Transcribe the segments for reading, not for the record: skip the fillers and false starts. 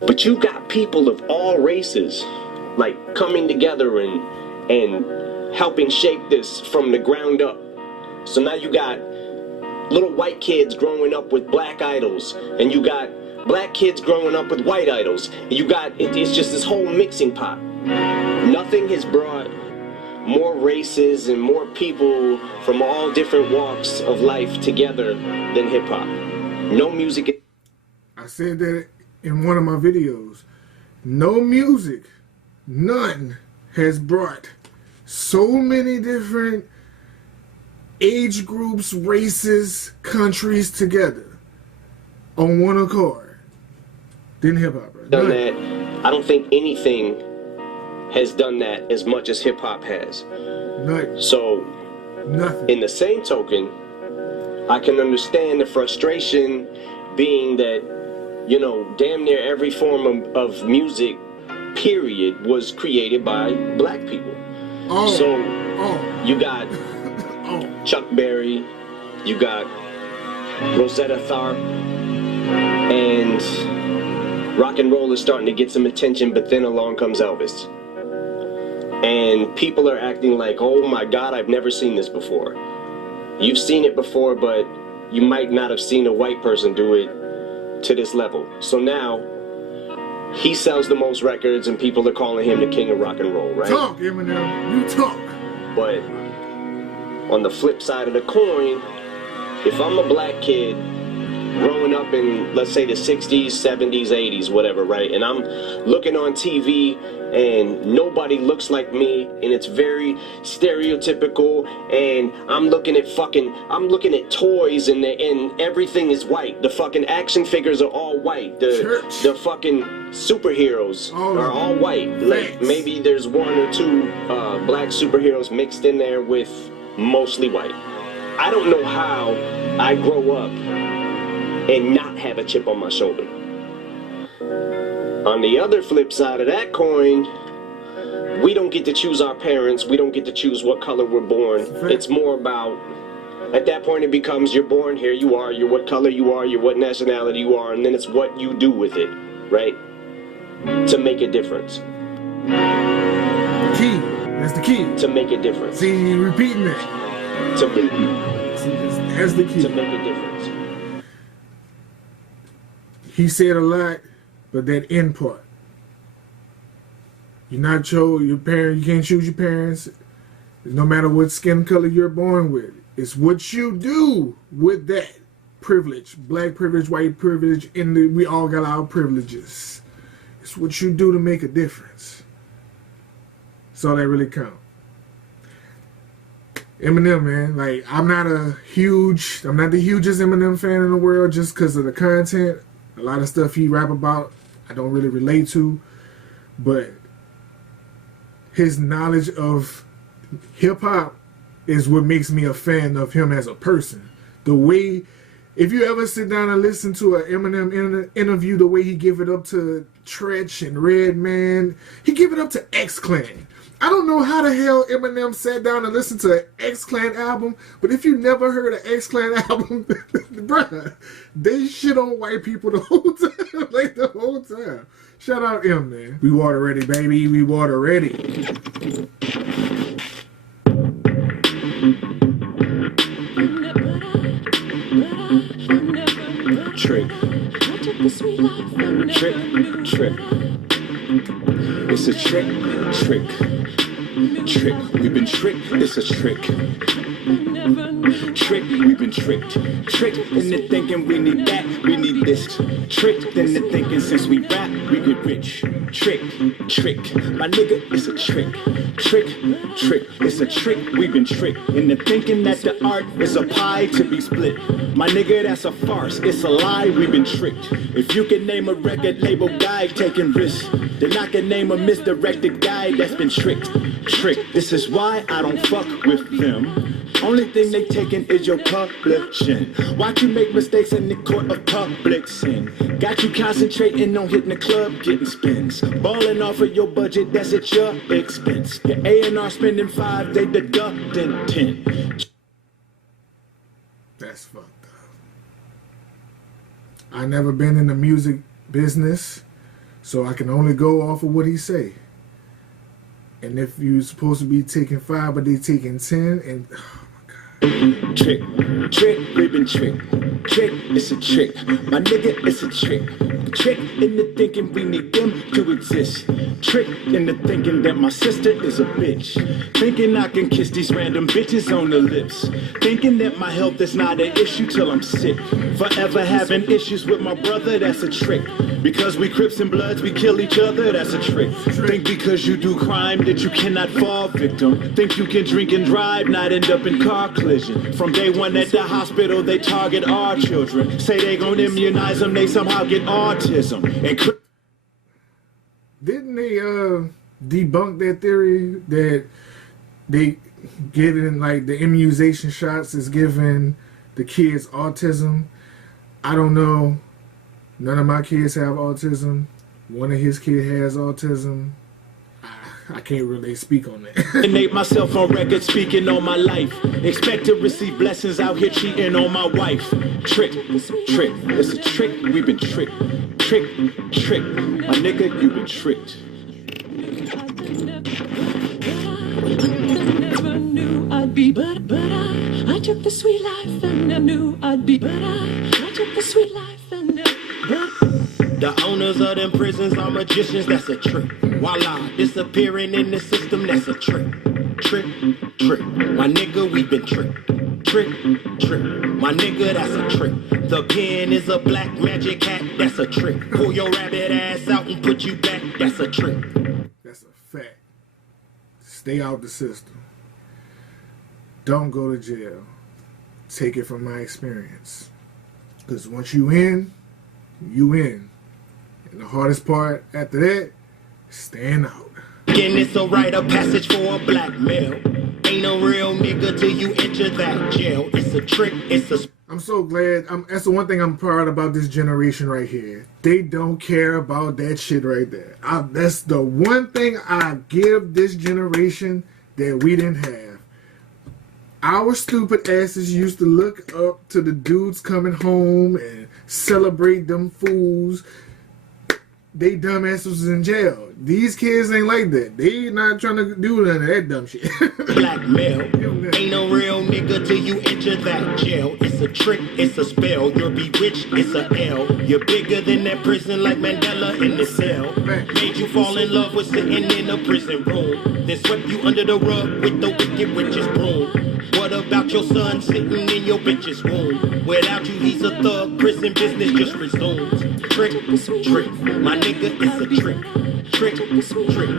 But you got people of all races, like, coming together and helping shape this from the ground up. So now you got little white kids growing up with black idols, and you got black kids growing up with white idols. And you got, it's just this whole mixing pot. Nothing has brought more races and more people from all different walks of life together than hip-hop. No music. I said that in one of my videos. No music, none, has brought so many different age groups, races, countries together on one accord than hip-hop. Right? Done that. I don't think anything has done that as much as hip-hop has. Nothing. So, nothing. In the same token, I can understand the frustration being that, you know, damn near every form of music, period, was created by black people. You got Chuck Berry, you got Rosetta Tharpe, and rock and roll is starting to get some attention, but then along comes Elvis. And people are acting like, oh my God, I've never seen this before. You've seen it before, but you might not have seen a white person do it to this level. So now, he sells the most records and people are calling him the king of rock and roll, right? Talk, Eminem, you talk. But on the flip side of the coin, if I'm a black kid growing up in, let's say, the 60s, 70s, 80s, whatever, right? And I'm looking on TV and nobody looks like me and it's very stereotypical, and I'm looking at toys and everything is white. The fucking action figures are all white. The fucking superheroes are all white. Like, maybe there's one or two black superheroes mixed in there with mostly white. I don't know how I grow up and not have a chip on my shoulder. On the other flip side of that coin, we don't get to choose our parents. We don't get to choose what color we're born. It's more about, at that point it becomes, you're born, here you are, you're what color you are, you're what nationality you are, and then it's what you do with it, right? To make a difference. The key. That's the key. To make a difference. See, you're repeating that. That's the key. To make a difference. He said a lot, but that end part. You're not your parents, you can't choose your parents. No matter what skin color you're born with. It's what you do with that privilege. Black privilege, white privilege, we all got our privileges. It's what you do to make a difference. That's all that really counts. Eminem, man, like, I'm not the hugest Eminem fan in the world just because of the content. A lot of stuff he rap about, I don't really relate to, but his knowledge of hip-hop is what makes me a fan of him as a person. The way, if you ever sit down and listen to an Eminem interview, the way he give it up to Tretch and Redman, he give it up to X-Clan. I don't know how the hell Eminem sat down and listened to an X-Clan album, but if you never heard an X-Clan album, bruh, they shit on white people the whole time, like the whole time. Shout out M, man. We water ready, baby. We water ready. Trick. Trick. It's a trick. We've been tricked, it's a trick. We've been tricked. Tricked into thinking we need that, we need this. Tricked into thinking since we rap, we get rich. Trick. My nigga, it's a trick. It's a trick, we've been tricked into thinking that the art is a pie to be split. My nigga, that's a farce, it's a lie, we've been tricked. If you can name a record label guy taking risks, then I can name a misdirected guy that's been tricked. This is why I don't fuck with them. Only thing they taking is your publishing. Watch you make mistakes in the court of public sin. Got you concentrating on hitting the club, getting spins. Balling off of your budget, that's at your expense. The A&R spending 5, they deducting 10. That's fucked up. I never been in the music business, So I can only go off of what he say. And if you're supposed to be taking 5, but they taking 10, and Trick, we've been tricked. Trick, it's a trick. My nigga, it's a trick. Trick in the thinking we need them to exist. Trick in the thinking that my sister is a bitch. Thinking I can kiss these random bitches on the lips. Thinking that my health is not an issue till I'm sick. Forever having issues with my brother, that's a trick. Because we Crips and Bloods, we kill each other, that's a trick. Think because you do crime that you cannot fall victim. Think you can drink and drive, not end up in car collision. From day one at the hospital, they target our children. Say they gon' immunize them, they somehow get autism. And didn't they debunk that theory that they giving like the immunization shots is giving the kids autism? I don't know. None of my kids have autism. One of his kids has autism. I can't really speak on that. Nate myself on record speaking on my life. Expect to receive blessings out here cheating on my wife. Trick, it's a trick. We've been tricked. Trick. My nigga, you've been tricked. Never knew I'd be but I took the sweet life and I knew I'd be but I took the sweet life and the owners of them prisons are magicians, that's a trick. Voila, disappearing in the system, that's a trick. Trick. My nigga, we been tricked. Trick. My nigga, that's a trick. The pen is a black magic hat, that's a trick. Pull your rabbit ass out and put you back, that's a trick. That's a fact. Stay out the system. Don't go to jail. Take it from my experience. Because once you in, you in. And the hardest part after that is staying out. And it's a rite of passage for a black male. Ain't a real nigga till you enter that jail. It's a trick, it's a... I'm so glad. That's the one thing I'm proud about this generation right here. They don't care about that shit right there. That's the one thing I give this generation that we didn't have. Our stupid asses used to look up to the dudes coming home and celebrate them fools. They dumb asses was in jail. These kids ain't like that. They not trying to do none of that dumb shit. Black male. Ain't no real nigga till you enter that jail. It's a trick, it's a spell. You're bewitched, it's a L. You're bigger than that prison like Mandela in the cell. Made you fall in love with sitting in a prison room. Then swept you under the rug with the wicked witch's broom. What about your son sitting in your bitch's room? Without you, he's a thug. Prison business just resumes. Trick. My nigga, it's a trick. Trick.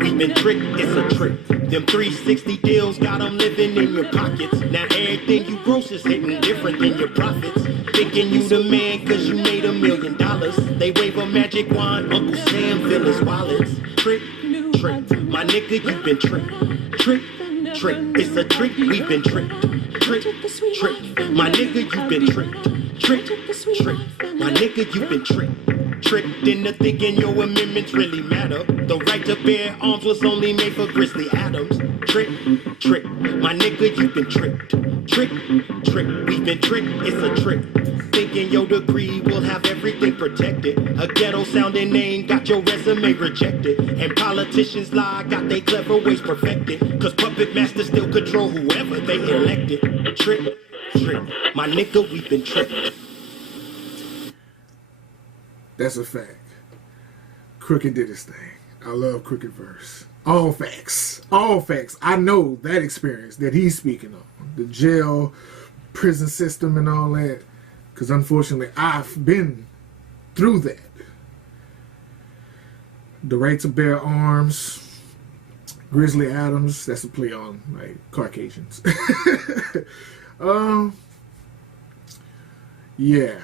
We've been tricked, it's a trick. Them 360 deals got them living in your pockets. Now everything you gross is hitting different than your profits. Thinking you the man cause you made $1 million. They wave a magic wand, Uncle Sam fill his wallets. Trick. My nigga, you've been tricked. Trick. It's a trick, we've been tricked. Trick. My nigga, you've been tricked. Trick. My nigga, you've been tricked. Tricked into thinking your amendments really matter. The right to bear arms was only made for Grizzly Adams. Trick. My nigga, you've been tricked. Trick. We've been tricked, it's a trick. Thinking your degree will have everything protected. A ghetto sounding name got your resume rejected. And politicians lie, got they clever ways perfected. Cause puppet masters still control whoever they elected. Trick. My nigga, we've been tricked. That's a fact. Crooked did his thing. I love Crooked verse. All facts. I know that experience that he's speaking on. The jail, prison system and all that. Because unfortunately, I've been through that. The right to bear arms. Grizzly Adams. That's a play on like Caucasians. Yeah.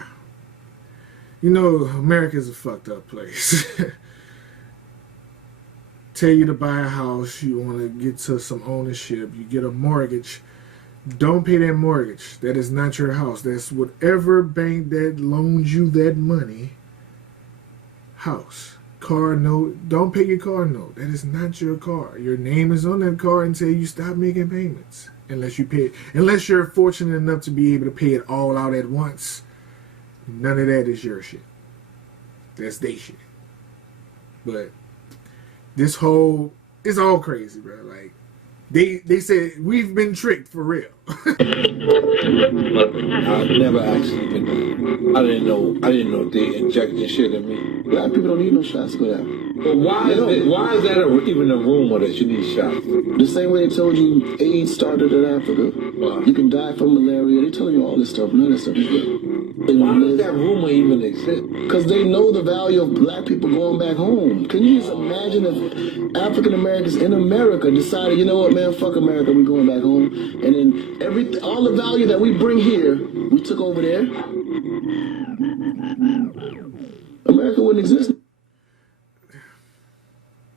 You know, America's a fucked up place. Tell you to buy a house, you want to get to some ownership, you get a mortgage. Don't pay that mortgage. That is not your house. That's whatever bank that loans you that money. House. Car note. Don't pay your car note. That is not your car. Your name is on that car until you stop making payments. Unless you pay. Unless you're fortunate enough to be able to pay it all out at once. None of that is your shit. That's their shit. But this whole, it's all crazy, bro. Like, they said we've been tricked for real. I've never actually been. I didn't know they injected shit in me. Black people don't need no shots for that. But why is that even a rumor that you need shots? The same way they told you AIDS started in Africa. Wow. You can die from malaria. They telling you all this stuff. None of that stuff is real. Why does that rumor even exist? Because they know the value of black people going back home. Can you just imagine if African Americans in America decided, you know what, man, fuck America, we going back home, and then all the value that we bring here, we took over there. America wouldn't exist.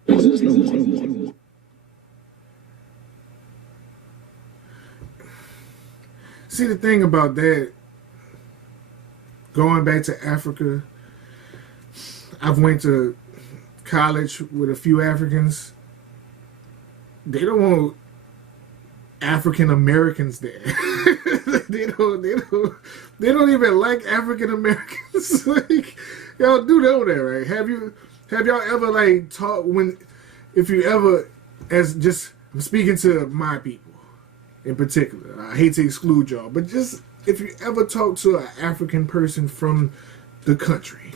Exist no more. See, the thing about that, going back to Africa, I've went to college with a few Africans. They don't want African Americans there. they don't even like African Americans. Like, y'all do know that, right? Have y'all ever like talked if you ever, as just, I'm speaking to my people in particular. I hate to exclude y'all, but just if you ever talk to an African person from the country,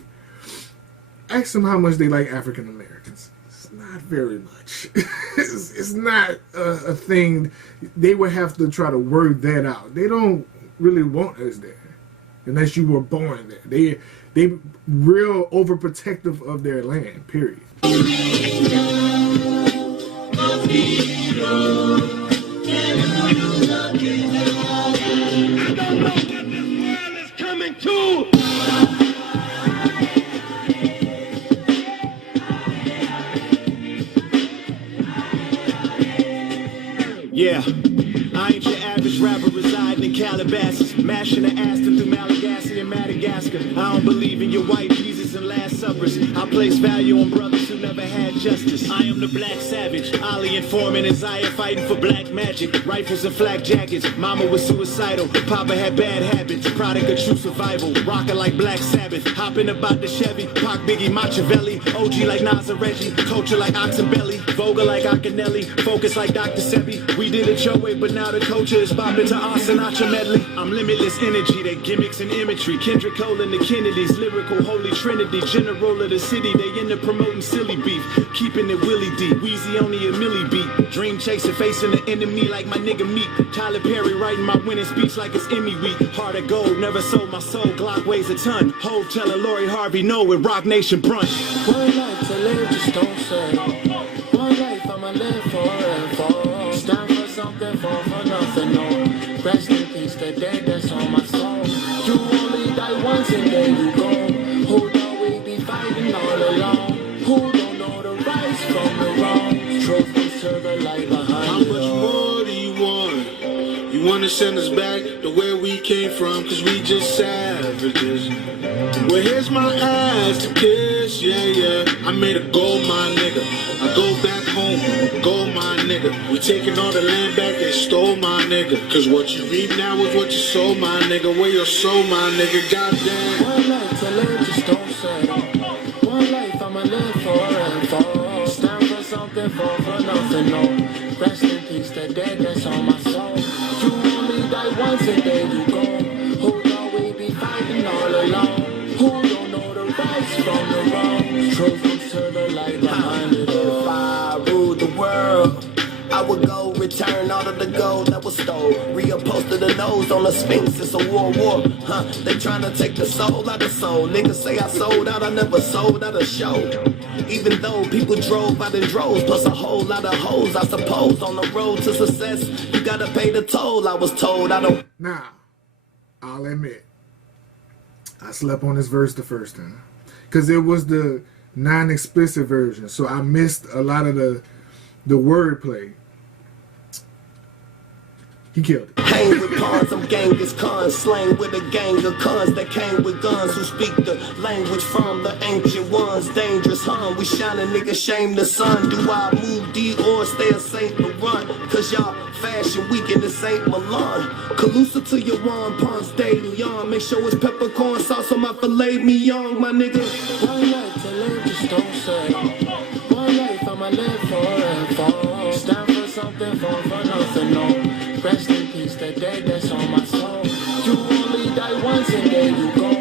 ask them how much they like African Americans. It's not very much. it's not a thing. They would have to try to word that out. They don't really want us there unless you were born there. They real overprotective of their land, period. Yeah, I ain't your average rapper residing in Calabasas, mashing the Aston through Malagasy and Madagascar. I don't believe in your white Jesus and Last Suppers. I place value on brothers who never had justice. I am the black savage, Ali and Foreman and Zaya fighting for black magic. Rifles and flak jackets, mama was suicidal, papa had bad habits. Product of true survival, rockin' like Black Sabbath. Hopping about the Chevy, Pac, Biggie, Machiavelli. OG like Nas and Reggie, culture like Oxenbelly. Voga like Akinelli, focus like Dr. Sebi. We did it your way, but now the culture is bopping to our Sinatra medley. I'm limitless energy, they gimmicks and imagery. Kendrick Cole and the Kennedys, lyrical holy trinity. General of the city, they into promoting silly beef. Keeping it Willie D, Weezy only a milli beat. Dream chaser, facing the enemy like my nigga Meek. Tyler Perry writing my winning speech like it's Emmy week. Heart of gold, never sold my soul, Glock weighs a ton. Hove telling Lori Harvey no with Rock Nation brunch. One life to live, just don't say. One life I'ma live forever. Stand for something, fall for nothing, no. Rest in peace, the dead that's on my soul. You only die once and then you go. Who don't we be fighting all alone? Who don't know the rights from the wrong? Trophies to the light behind How much more do you want? You wanna send us back to where we came from, cause we just savages. Well, here's my ass to kiss, yeah. I made a gold mine, nigga. I go back home, gold mine, nigga. We taking all the land back they stole, my nigga. Cause what you reap now is what you sold, my nigga. Where your soul, my nigga, goddamn. One life to live, just don't say. One life I'ma live forever. Stand for something, fall for nothing, no. Rest in peace, the dead that's on my soul. You only die once and then you go. Who don't we be fighting all alone? Who don't know the rights from the wrong? Trophies to the light behind it all. If I ruled the world, I would go return all of the gold that was stole. Reupholster the nose on the Sphinx, it's a war. They tryna take the soul out of soul. Niggas say I sold out, I never sold out a show. Even though people drove out in droves, plus a whole lot of hoes, I suppose. On the road to success, you gotta pay the toll. I was told I don't. Now, I'll admit, I slept on this verse the first time. Because it was the non-explicit version. So I missed a lot of the wordplay. He killed it. Hang with pawns, I'm Genghis Khan. Slang with a gang of cons that came with guns. Who speak the language from the ancient ones. Dangerous, huh? We shining, nigga, shame the sun. Do I move D or stay a Saint Laurent? Cause y'all fashion week in the Saint Milan. Calusa to your wampas daily on. Make sure it's peppercorn sauce on my filet mignon, my nigga. One life to live, just don't settle. One life I'ma live for and for. Stand for something, fall for nothing, no. Rest in peace, the dead that's on my soul. You only die once and then you go.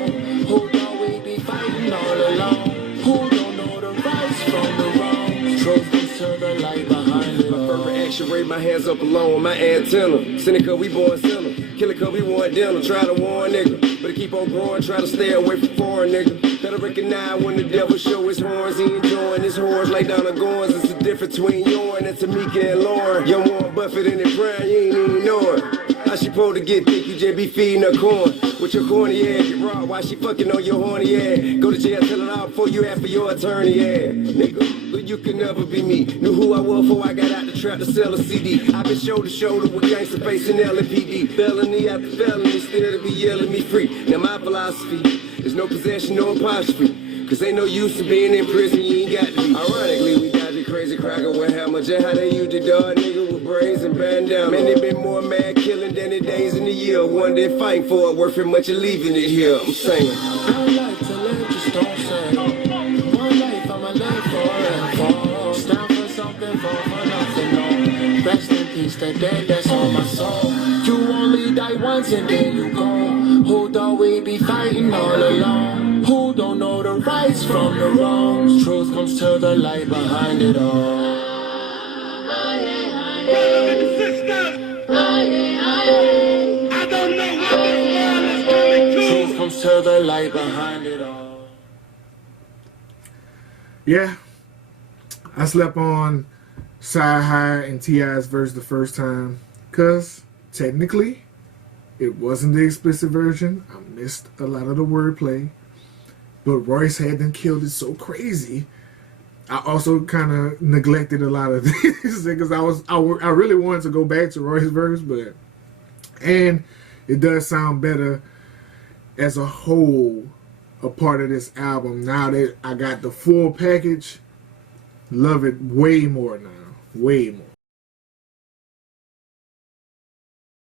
Who thought we'd be fighting all alone? Who don't know the rights from the wrong? Truth comes to the light behind it all. My reaction, raise my hands up alone with my antenna. Cynical, we born sinner. Killer, cause we want dinner. Try to warn nigga, but it keep on growing. Try to stay away from foreign nigga. Better recognize when the devil show his horns. He enjoying his horns like Donna Goins. It's the difference between Yorn and Tamika and Lauren. Young Warren Buffett in the prime, you ain't even know it. How she supposed to get thick? You just be feeding her corn. With your corny ass, get raw. Why she fucking on your horny ass? Go to jail, tell it all before you ask for your attorney ass. Nigga, but you can never be me. Knew who I was before I got out the trap to sell a CD. I've been shoulder to shoulder with gangsta facing LAPD. Felony after felony, still to be yelling me free. Now my philosophy is no possession, no apostrophe. Cause ain't no use to being in prison, you ain't got to be. Ironically, we got the crazy cracker with hammer. Just how they use the dog nigga with braids and bandana. Man, they been more mad killing than the days in the year. One day fighting for it, worth it much of leaving it here. I'm saying. One life to live, just don't settle. One life I'ma live for and for. Stand for something, fall for nothing, no. Rest in peace, the dead that's on my soul. You only die once and then you go. Who thought we'd be fighting all alone? Who don't know the rights from the wrongs? Truth comes to the light behind it all. Truth comes to the light behind it all. Yeah, I slept on Side High and T.I.'s verse the first time because technically it wasn't the explicit version. I missed a lot of the wordplay, but Royce had them killed it so crazy. I also kind of neglected a lot of this because I really wanted to go back to Royce's verse, and it does sound better as a whole, a part of this album. Now that I got the full package, love it way more now, way more.